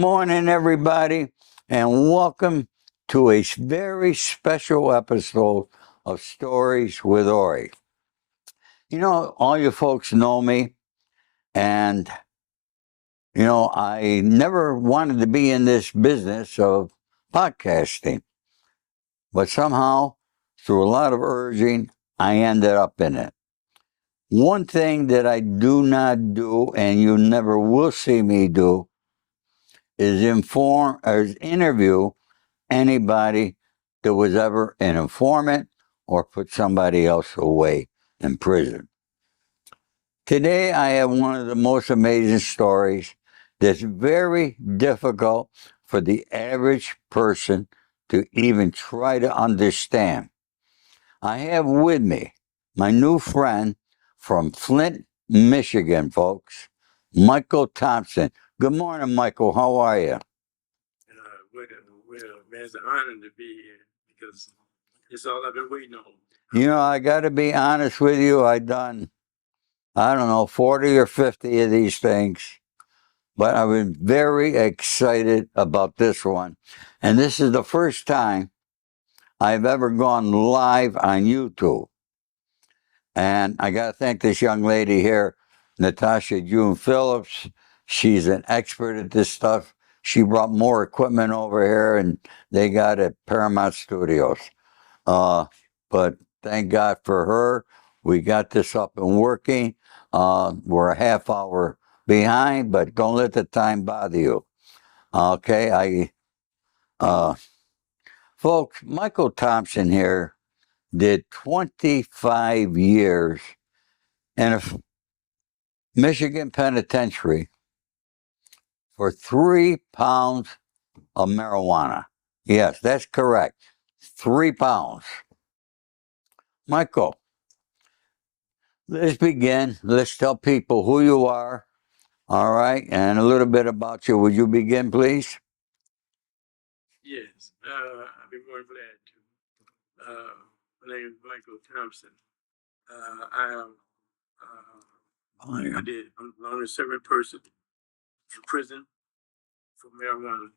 Morning, everybody, and welcome to a very special episode of Stories with Ori. All you folks know me, and I never wanted to be in this business of podcasting, but somehow, through a lot of urging, I ended up in it. One thing that I do not do, and you never will see me do, is interview anybody that was ever an informant or put somebody else away in prison. Today, I have one of the most amazing stories that's very difficult for the average person to even try to understand. I have with me my new friend from Flint, Michigan, folks, Michael Thompson. Good morning, Michael. How are you? Well, man, it's an honor to be here because it's all I've been waiting on. I got to be honest with you. I don't know, 40 or 50 of these things, but I've been very excited about this one. And this is the first time I've ever gone live on YouTube. And I got to thank this young lady here, Natasha June Phillips. She's an expert at this stuff. She brought more equipment over here, and they got it at Paramount Studios. But thank God for her. We got this up and working. We're a half hour behind, but don't let the time bother you. Okay, folks, Michael Thompson here did 25 years in a Michigan penitentiary for 3 pounds of marijuana. Yes, that's correct. 3 pounds. Michael, let's begin. Let's tell people who you are, all right, and a little bit about you. Would you begin, please? Yes, I'd be more glad to. My name is Michael Thompson. I'm the longest serving person in prison for marijuana.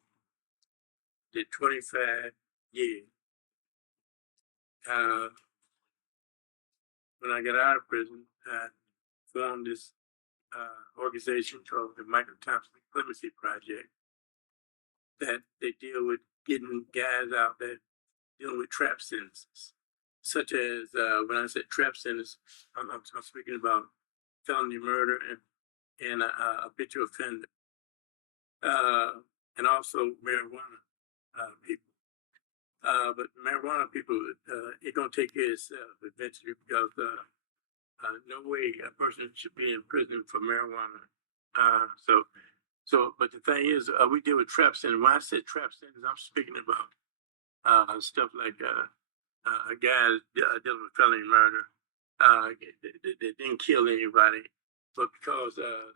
Did 25 years. When I got out of prison, I formed this organization called the Michael Thompson Clemency Project that they deal with getting guys out that dealing with trap sentences, such as when I said trap sentence, I'm speaking about felony murder and a habitual offender, and also marijuana people. But marijuana people, it gonna take care of itself eventually because no way a person should be in prison for marijuana. But the thing is, we deal with trap sentence. When I said trap sentence, I'm speaking about stuff like a guy dealing with felony murder that didn't kill anybody, but because the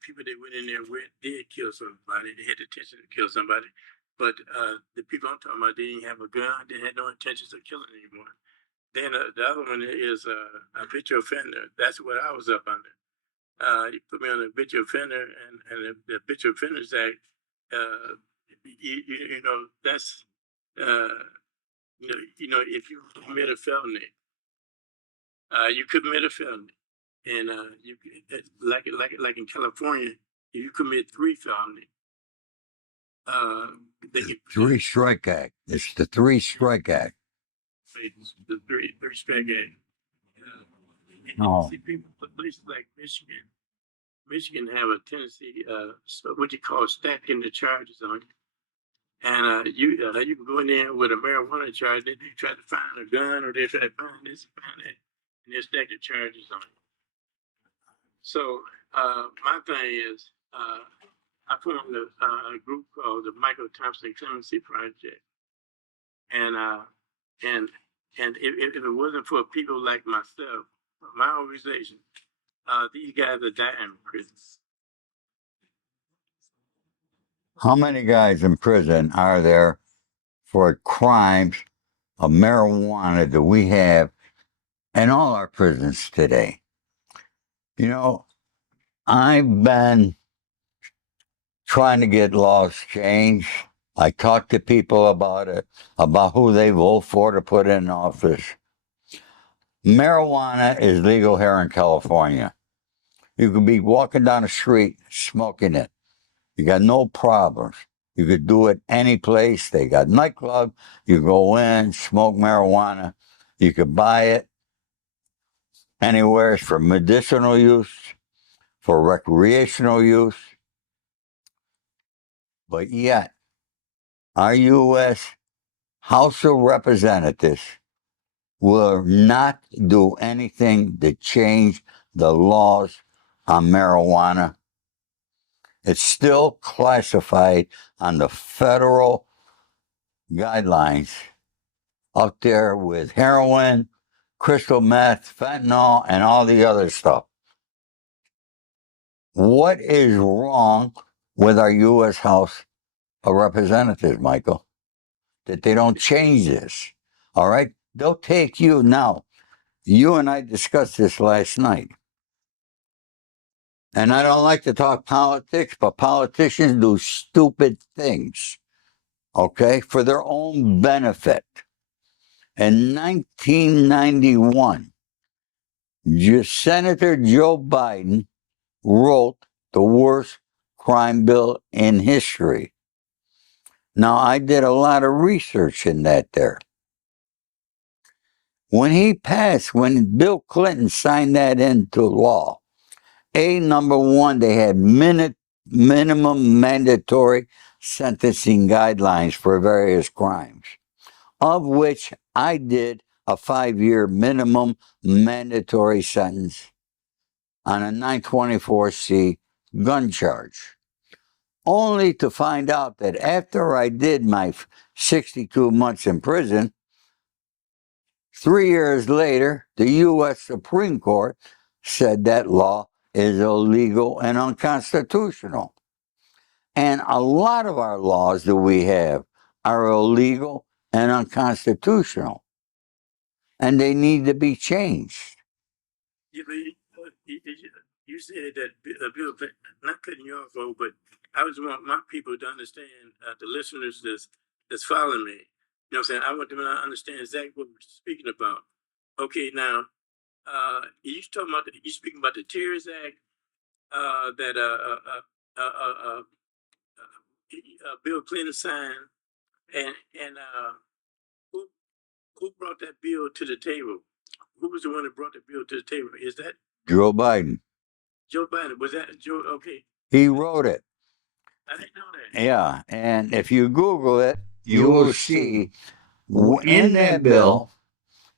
people they went in there with did kill somebody, they had the intention to kill somebody, but the people I'm talking about, they didn't have a gun, they had no intentions of killing anyone. Then the other one is a habitual offender. That's what I was up under. You put me on the habitual offender, and the Habitual Offenders Act. That's if you commit a felony, and like in California, if you commit 3 felonies, the Three Strike Act. It's the Three Strike Act. The three strike act. See, people, places like Michigan have a tendency, what you call stacking the charges on you. And you can go in there with a marijuana charge, they try to find a gun, or they try to find this, find that, and they stack the charges on you. So my thing is, I formed a group called the Michael Thompson Clemency Project, and if it wasn't for people like myself, my organization, these guys are dying in prison. How many guys in prison are there for crimes of marijuana that we have in all our prisons today? I've been trying to get laws changed. I talk to people about it, about who they vote for to put in office. Marijuana is legal here in California. You could be walking down the street smoking it. You got no problems. You could do it any place. They got nightclub. You go in, smoke marijuana. You could buy it anywhere for medicinal use, for recreational use. But yet, our U.S. House of Representatives will not do anything to change the laws on marijuana. It's still classified on the federal guidelines up there with heroin, crystal meth, fentanyl, and all the other stuff. What is wrong with our U.S. House of Representatives, Michael? That they don't change this. All right? They'll take you now. You and I discussed this last night. And I don't like to talk politics, but politicians do stupid things, okay, for their own benefit. In 1991, Senator Joe Biden wrote the worst crime bill in history. Now, I did a lot of research in that there. When Bill Clinton signed that into law, number one, they had minimum mandatory sentencing guidelines for various crimes, of which I did a 5-year minimum mandatory sentence on a 924C gun charge, only to find out that after I did my 62 months in prison, 3 years later, the U.S. Supreme Court said that law is illegal and unconstitutional. And a lot of our laws that we have are illegal and unconstitutional. And they need to be changed. You said that Bill, not cutting you off, but I just want my people to understand, the listeners that's following me. You know what I'm saying? I want them to understand exactly what we're speaking about. Okay, now, you speaking about the Terrorist Act that Bill Clinton signed, and who who brought that bill to the table? Who was the one that brought the bill to the table? Is that Joe Biden. Joe Biden? Was that Joe? Okay. He wrote it. I didn't know that. Yeah, and if you Google it, you will see in that bill,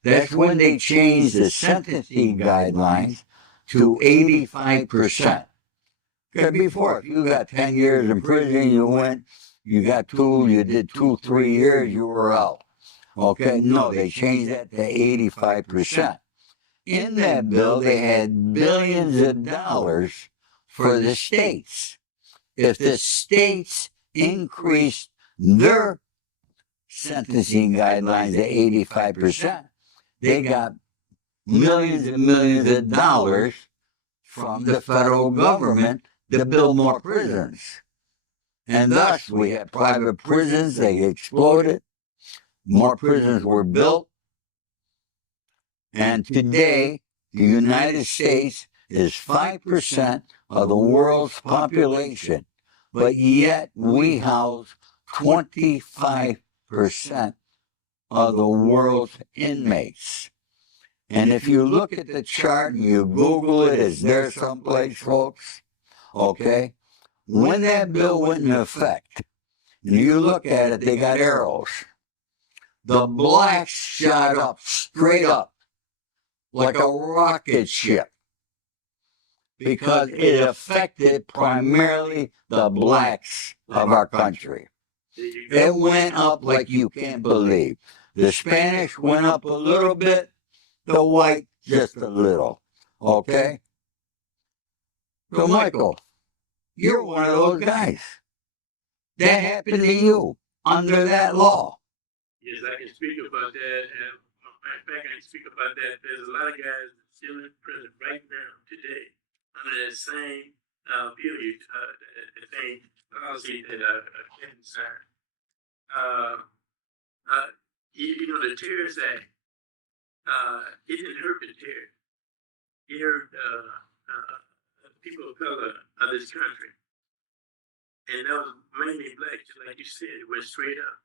that's when they changed the sentencing guidelines to 85%. Because before, if you got 10 years in prison, you did 2-3 years, you were out. Okay, no, they changed that to 85%. In that bill, they had billions of dollars for the states. If the states increased their sentencing guidelines to 85%, they got millions and millions of dollars from the federal government to build more prisons. And thus, we had private prisons, they exploded, more prisons were built, and today, the United States is 5% of the world's population, but yet we house 25% of the world's inmates. And if you look at the chart and you Google it, it's there someplace, folks, okay? When that bill went into effect, and you look at it, they got arrows. The blacks shot up, straight up, like a rocket ship, because it affected primarily the blacks of our country. It went up like you can't believe. The Spanish went up a little bit, the white just a little, okay? So, Michael, you're one of those guys. That happened to you under that law. Yes, I can speak about that. Matter of fact, I can speak about that. There's a lot of guys still in prison right now today under that same bill thing. A policy that Clinton signed. You know, the Terrorist Act, it didn't hurt the terror. It hurt people of color of this country. And that was mainly black, just like you said, it went straight up.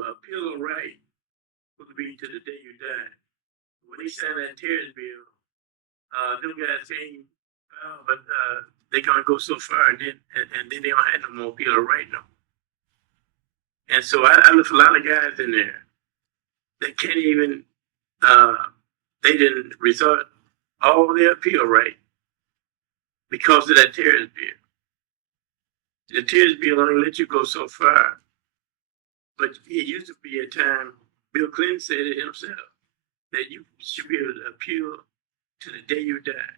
A pill of right would be to the day you die. When they signed that terrorist bill, them guys came, but they're gonna go so far, and then they don't have no more pill of right no. And so I look for a lot of guys in there that can't even. They didn't resort all their appeal right because of that terrorist bill. The terrorist bill only let you go so far. But it used to be a time, Bill Clinton said it himself, that you should be able to appeal to the day you die.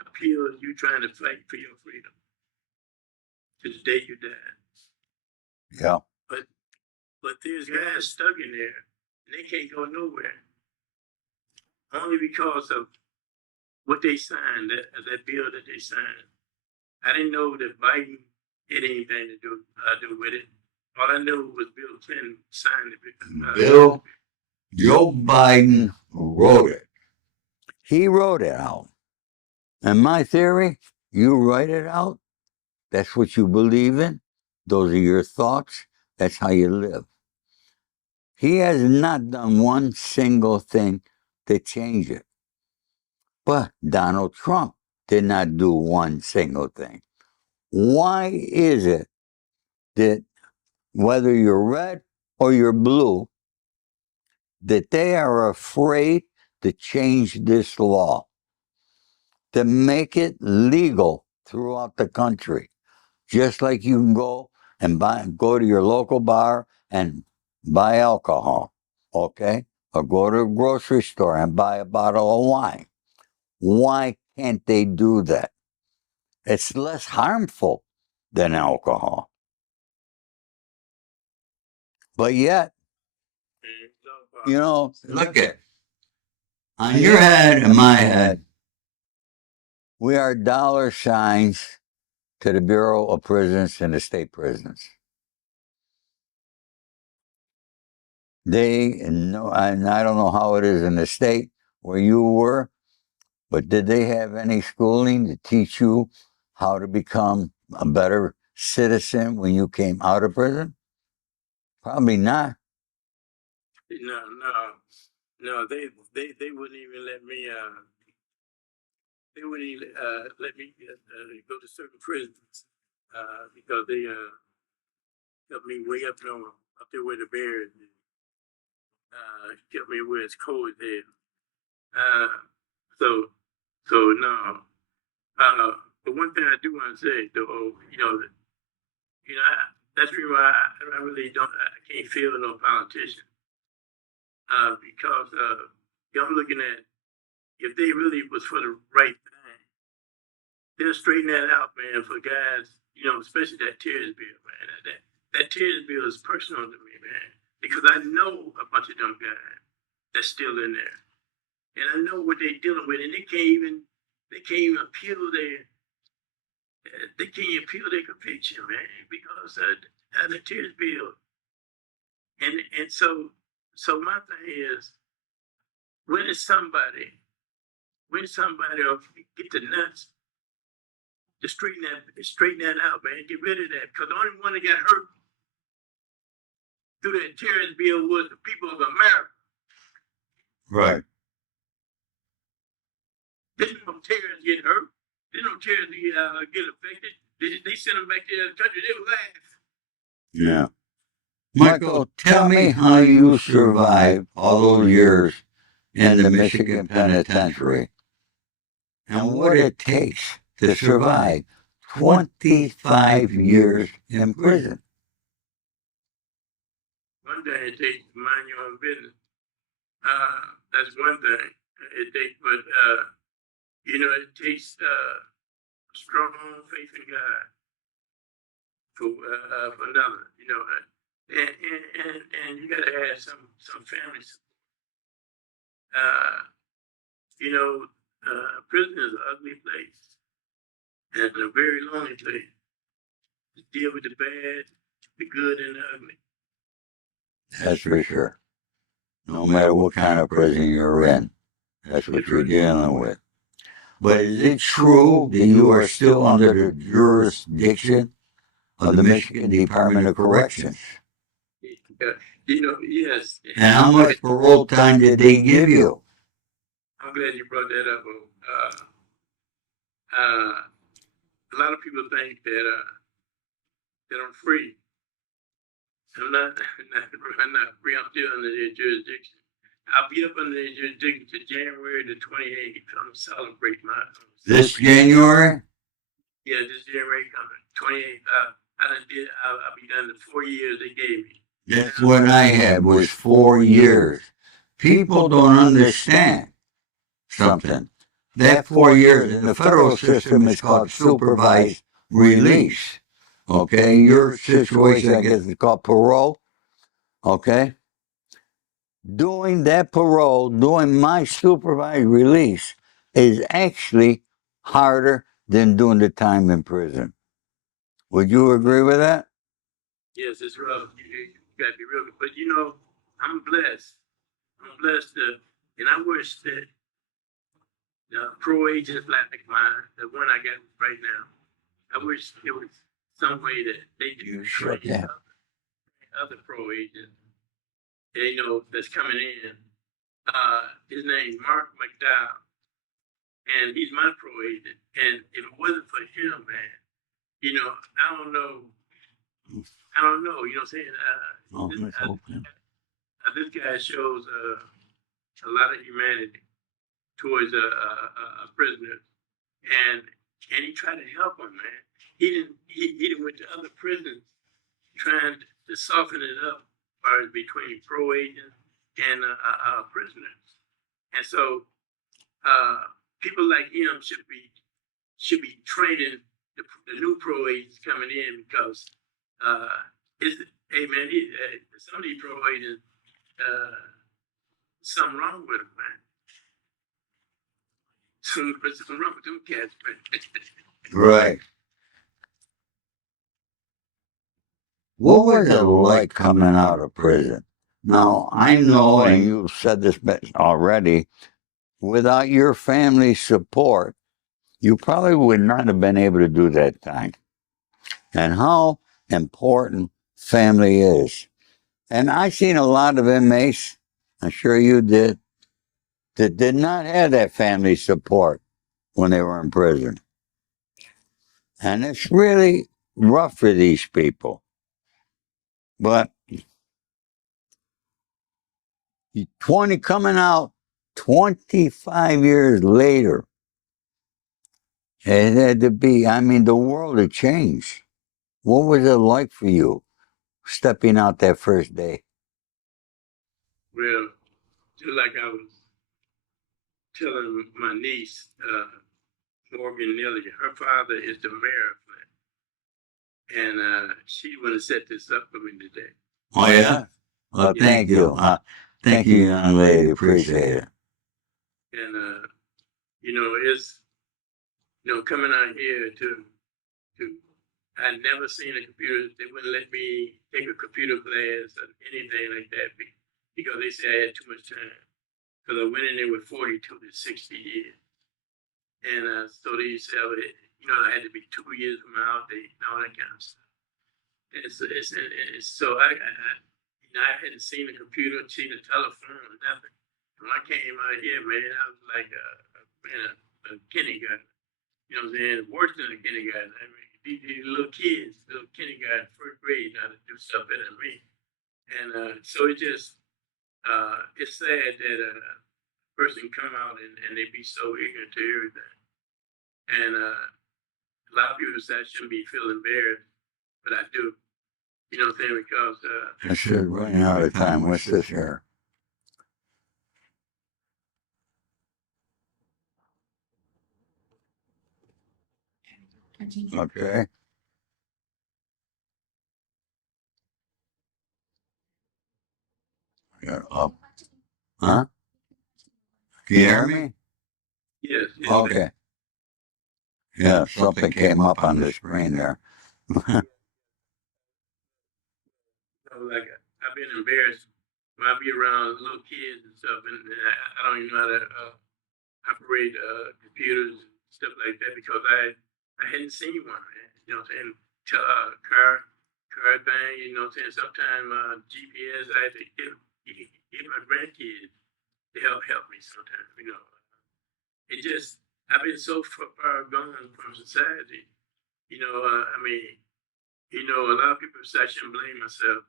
Appeal you trying to fight for your freedom to the day you die. Yeah. But there's guys stuck in there and they can't go nowhere. Only because of what they signed, that bill that they signed. I didn't know that Biden had anything to do with it. All I knew was Bill Clinton signed it. Joe Biden wrote it. He wrote it out. And my theory, you write it out. That's what you believe in. Those are your thoughts. That's how you live. He has not done one single thing to change it. But Donald Trump did not do one single thing. Why is it that whether you're red or you're blue, that they are afraid to change this law, to make it legal throughout the country? Just like you can go and go to your local bar and buy alcohol, okay? Or go to a grocery store and buy a bottle of wine. Why can't they do that? It's less harmful than alcohol. But yet, look at on your head and my head, we are dollar signs to the Bureau of Prisons and the state prisons. And I don't know how it is in the state where you were, but did they have any schooling to teach you how to become a better citizen when you came out of prison? Probably not. No, they wouldn't even let me. They wouldn't even let me go to certain prisons because they kept me way up there where the bears. Kept me where it's cold there. So no. But one thing I do want to say, though, that's the reason why I really I can't feel no politician. Because I'm looking at, if they really was for the right thing, they'll straighten that out, man, for guys, especially that terrorist bill, man. That terrorist bill is personal to me, man, because I know a bunch of them guys that's still in there. And I know what they're dealing with, and they can't even appeal their conviction, man, because of the terrorist bill. And so my thing is, when somebody will get the nuts to straighten that out, man, get rid of that, because the only one that got hurt through that terrorist bill was the people of America. Right. Didn't no terrorists get hurt. Didn't no terrorists get affected. They sent them back to the country. They were laugh. Yeah. Michael, tell me how you survived all those years in the Michigan penitentiary and what it takes to survive 25 years in prison. One thing it takes to mind your own business. That's one thing it takes, but it takes strong faith in God for another, and you gotta have some family support. Prison is an ugly place and a very lonely place to deal with the bad, the good, and the ugly. That's for sure. No matter what kind of prison you're in, that's what you're dealing with. But is it true that you are still under the jurisdiction of the Michigan Department of Corrections? Yes. And how much parole time did they give you? I'm glad you brought that up. A lot of people think that I'm free. I'm not. I'm not free. I'm still under their jurisdiction. I'll be up under their jurisdiction to January the 28th. I'm celebrating my. This January? Yeah, this January coming 28th. I'll be done the 4 years they gave me. That's what I had was 4 years. People don't understand something. That 4 years in the federal system is called supervised release. Okay, your situation, I guess, is called parole. Okay, doing that parole, doing my supervised release is actually harder than doing the time in prison. Would you agree with that? Yes, it's rough. You got to be real. But I'm blessed. I'm blessed, and I wish that pro agents like mine, the one I got right now, I wish there was some way that they could train other pro agents, that's coming in. His name's Mark McDowell, and he's my pro agent. And if it wasn't for him, man, I don't know. I don't know. You know what I'm saying? This guy shows a lot of humanity towards a prisoner, and he tried to help him, man. He didn't went to other prisons trying to soften it up as far as between pro agents and prisoners. And so people like him should be training the new pro agents coming in, because hey man, some of these pro agents, something wrong with them, man. Something wrong with them cats, man. Right. What was it like coming out of prison? Now, I know, and you've said this already, without your family's support, you probably would not have been able to do that time. And how important family is. And I've seen a lot of inmates, I'm sure you did, that did not have that family support when they were in prison. And it's really rough for these people. But coming out 25 years later, it had to be, the world had changed. What was it like for you stepping out that first day? Well, just like I was telling my niece, Morgan Nelly, her father is the mayor of Flint, and she want to set this up for me today. Oh yeah. Well, thank you. Thank you, young lady. Appreciate it. And it's coming out here to I never seen a computer. They wouldn't let me take a computer class or anything like that because they said I had too much time. Because I went in there with 42 to 60 years. And so they said, I had to be 2 years from my out date and all that kind of stuff. And so I hadn't seen a computer, seen a telephone, or nothing. When I came out here, man, I was like a kindergarten. You know what I'm saying? Worse than a kindergarten. I mean, these little kids, little kindergarten, first grade, know how to do stuff better than me. And so it's sad that a person come out and they be so ignorant to everything. And a lot of people say I shouldn't be feeling embarrassed, but I do. You know what I'm saying? Because I should run out of time. What's this here? Okay. Yeah, up. Huh? Can you hear me? Yes, yes. Okay. Yeah, something came up on the screen there. Like I've been embarrassed when I be around little kids and stuff, and I don't even know how to operate computers and stuff like that because I hadn't seen one, man. You know what I'm saying? Car thing, you know what I'm saying? Sometimes GPS, I had to get my grandkids to help me sometimes, you know. It just, I've been so far gone from society, you know. I mean, you know, a lot of people say I shouldn't blame myself.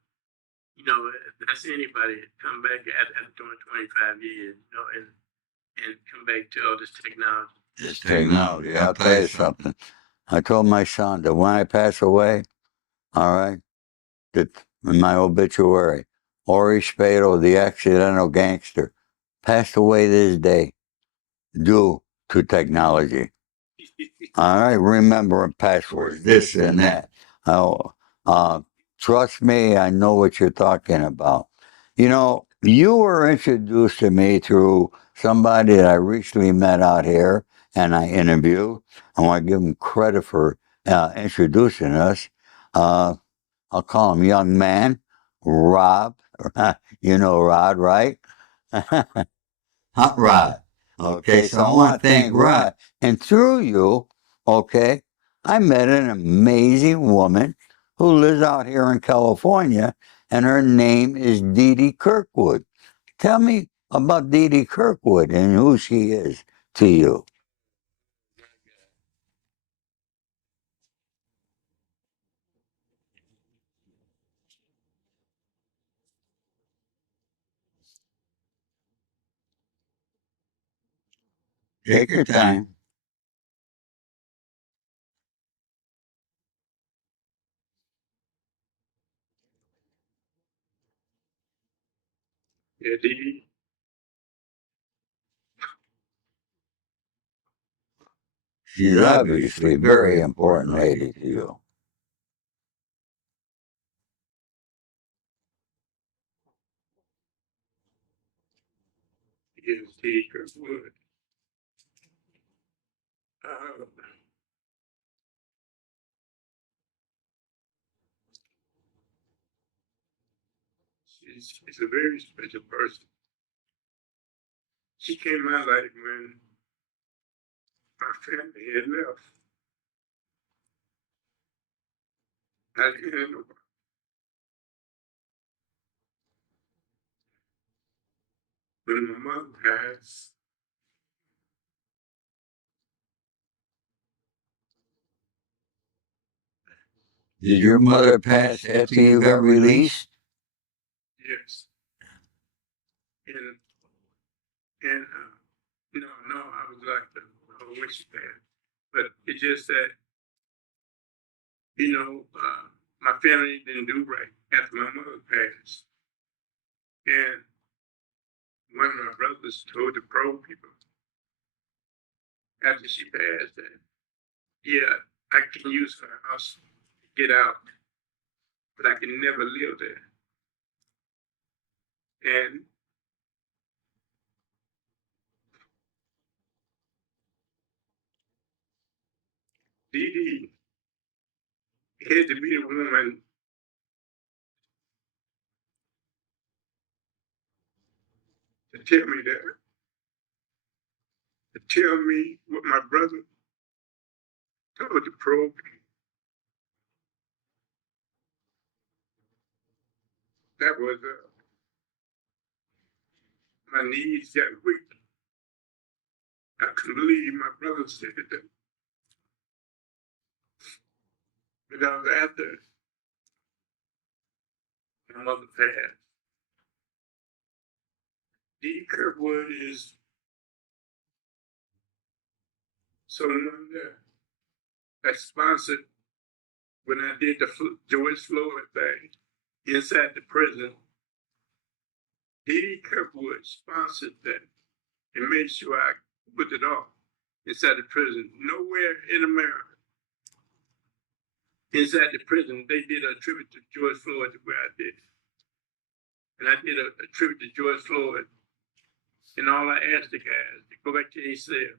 You know, that's anybody come back after doing 25 years, you know, and come back to all this technology. This technology, I'll tell you something. I told my son that when I pass away, all right, that in my obituary, Ori Spado, the accidental gangster, passed away this day due to technology. All right, remembering passwords, this and that. Oh, trust me, I know what you're talking about. You know, you were introduced to me through somebody that I recently met out here and I interviewed. I want to give him credit for introducing us. I'll call him young man, Rob. You know Rod, right? Hot Rod. Okay, so I want to thank Rod. And through you, okay, I met an amazing woman who lives out here in California, and her name is Dee Dee Kirkwood. Tell me about Dee Dee Kirkwood and who she is to you. Take your time. Yeah, Dee. She's obviously a very important lady to you. Yes, Dee Kirkwood. Uh, she's a very special person. She came in my life when my family had left. I didn't have nobody. When my mother passed, Did your mother pass after you got released? yes, and no, I was like the when she passed, but it's just that my family didn't do right after my mother passed, and one of my brothers told the pro people after she passed that, yeah, I can use her house to get out, but I can never live there. And Dee Dee had to be the woman to tell me that, to tell me what my brother told the pro people. That was my knees got weak. I couldn't believe my brother said that. But that was after my mother passed. Dee Kirkwood is someone that sponsored when I did the George Floyd thing inside the prison. Dee Kirkwood sponsored that and made sure I put it off inside the prison. Nowhere in America, inside the prison, they did a tribute to George Floyd the way I did. And I did a tribute to George Floyd. And all I asked the guys to go back to their cell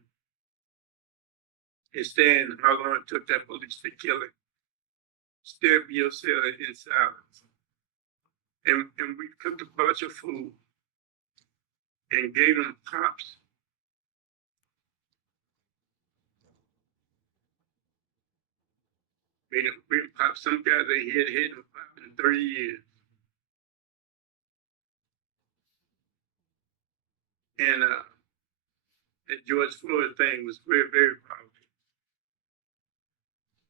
understand how long it took that police to kill him. Still be yourself in silence. And we cooked a bunch of food and gave them pops. Made them bring pops. Some guys they had them pop in 30 years. And that George Floyd thing was very, very powerful.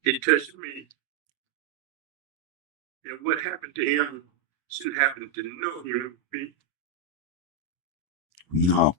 It touched me. And what happened to him shouldn't happen to no human being. No.